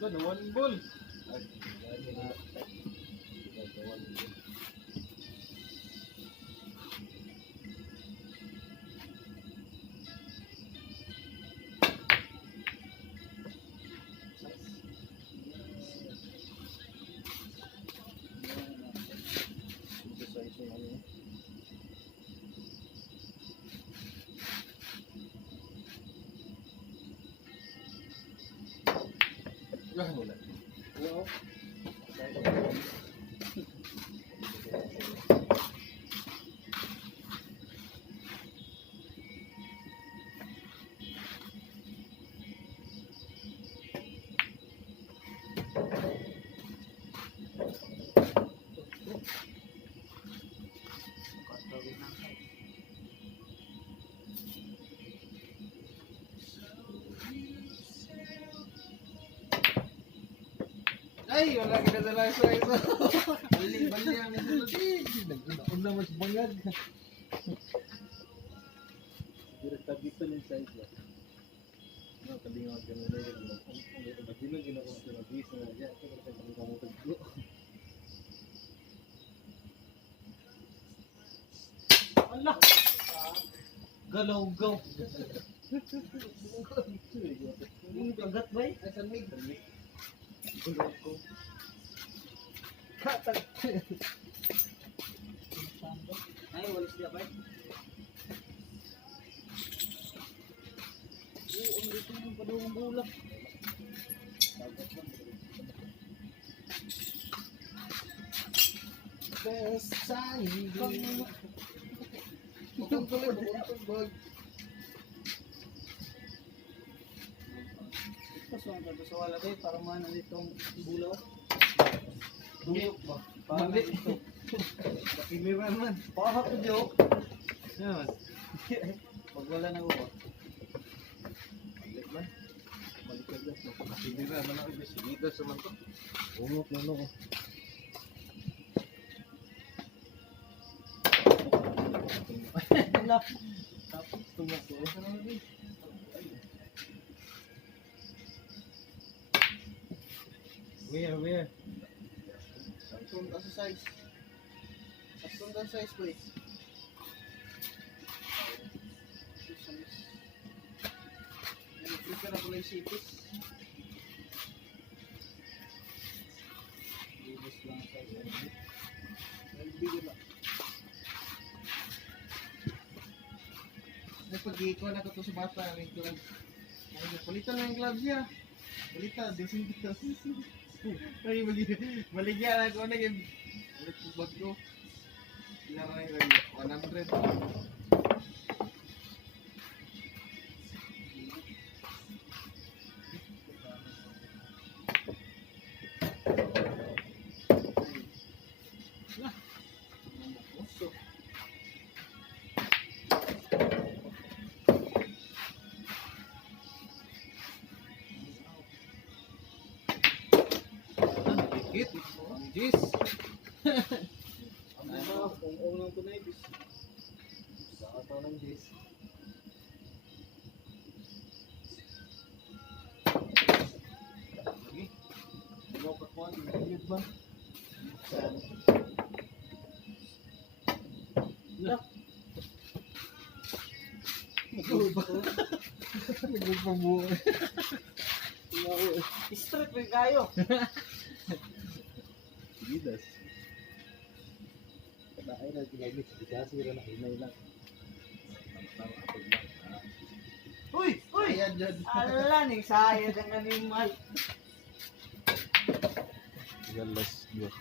Ito, na one ball. Wala mo na. Wow. Ay, wala kita sa laso ito. Bali ang nasulod eh. Nagkunaon naman sa bangag. Direct dito ng size ba? No, kalingaw ka na lang. Kung magbilog yun ako sa nabis na dyan. Ito kasi kami kamutaglo. Allah! Galaw-gaw. Yung kagat ba eh? Ay, sanmig. Gulong ko. Katag. Ay, walis niya ba? Oo, ang dito yung padungong bulak. Best sign. Bukong tuloy, bukong tuloy. Pasuan ka sa wala kayo para mana nitong bulaw. Duyok ba? Parang ito. Pakimira man. Pahap ko joke. Yan. Pag wala na uwa. Balik man. Balik ka dyan. Pakimira man ako. Sigida sa man to. Umok na no. Tapos tumak ko. Ano na rin? Where? Saktong ka sa size. Saktong ka sa size, boy. Prepare ako lang sipis. Libis lang sa size. Nagbigay ba? Nagpag-iikuan ako to sa bata. Palitan lang yung gloves niya. Palitan, desin dito. Ay, maligyan ako na yung ulit yung bag ko. Kailangan yung 100. Hit, Jis. Ano, kung unang ko na ibis. Saka ito ng Jis. Lagi. Ano ka po, hindi ba? Look. Nagpabuhay. Straight rin kayo. Gidas. Kada ay na ginamit sa sira na hinay lang. Uy! Ala ning sayad ang animal. Galas, Dios.